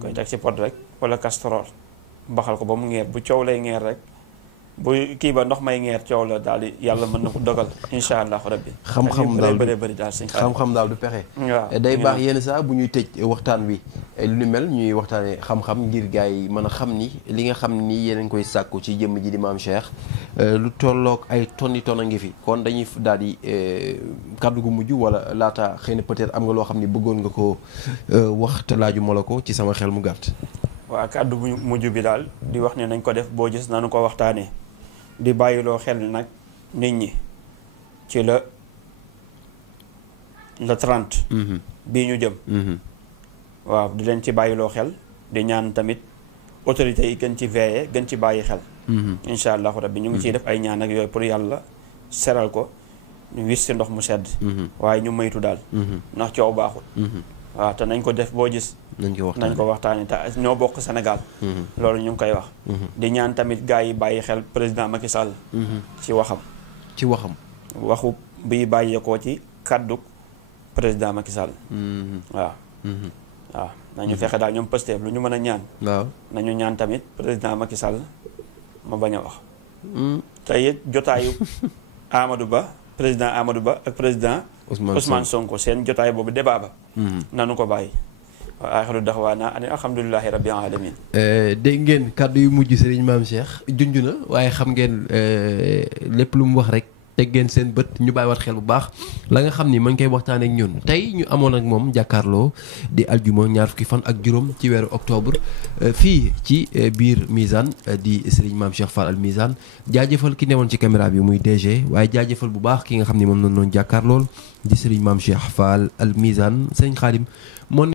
koy teg ci pot rek wala casserole baxal ko ba mu ngeer bu coow lay ngeer rek bu kii ba ndox may ngeer coow la daal di yàlla mën na ko dogal incha allah rabbi. xam-xam daal bëri daal xam-xam daal du pexe. waaw day baax yenn saa bu ñuy tëj waxtaan wi lu ni mel ñuy waxtaanee xam-xam ngir gars yi mën a xam ni li nga xam ni yéen a ngi koy sàkku ci jëmm ji di maam Cheikh lu tolloog ay tonni ton a ngi fi kon dañuy daal di kàddu gu mujj wala laata xëy na peut-être am nga loo xam ni bëggoon nga ko wax te laaju ma la ko ci sama xel mu gàtt. waaw kàddu bu mujj bi daal di wax ne nañ ko def boo gis nañu ko waxtaanee di bàyyiloo xel nag nit ñi ci le 30. bii ñu jëm. waaw di leen ci bàyyiloo xel di ñaan tamit autorités yi gën ci veiller gën ci bàyyi xel. incha allahu rabbi ñu ngi ciy def ay ñaan ak yooyu pour yàlla seral ko ñu wis si ndox mu sedd. waaye ñu moytu daal. ndax coow baaxul. waaw te nañ ko def boo gis. nañ ko waxtaanee te ñoo bokk Sénégal. loolu ñu ngi koy wax. di ñaan tamit gars yi bàyyi xel président Macky Sall. ci waxam. waxu biy bàyyeekoo ci kàddu président Macky Sall. waaw. waaw nañu fexe daal ñoom Pastef lu ñu mën a ñaan. waaw nañu ñaan tamit président Macky Sall ma bañ a wax. te it jotaayu Amadou Ba président Amadou Ba ak président. Ousmane Sonko seen jotaay boobu débat ba. nanu ko bàyyi. waaw axiru daxwaana ani alhamdulilahi rabbil alamin. dégg ngeen kàddu yu mujj Serigne Mame Cheikh junj na waaye xam ngeen lépp lu mu wax rek teg ngeen seen bët ñu bàyyiwaat xel bu baax la nga xam ni ma ngi koy waxtaanee ak ñun tey ñu amoon ak moom jàkkaarloo di aljuma ñaar fukki fan ak juróom ci weeru octobre fii ci biir Misaan di Serigne Mame Cheikh Fall Al Misaan jaajëfal ki newoon ci caméra bi muy DG waaye jaajëfal bu baax ki nga xam ni moom la ñu doon jàkkaarlool di Serigne Mame Cheikh Fall Al Misaan Serigne Khadim moo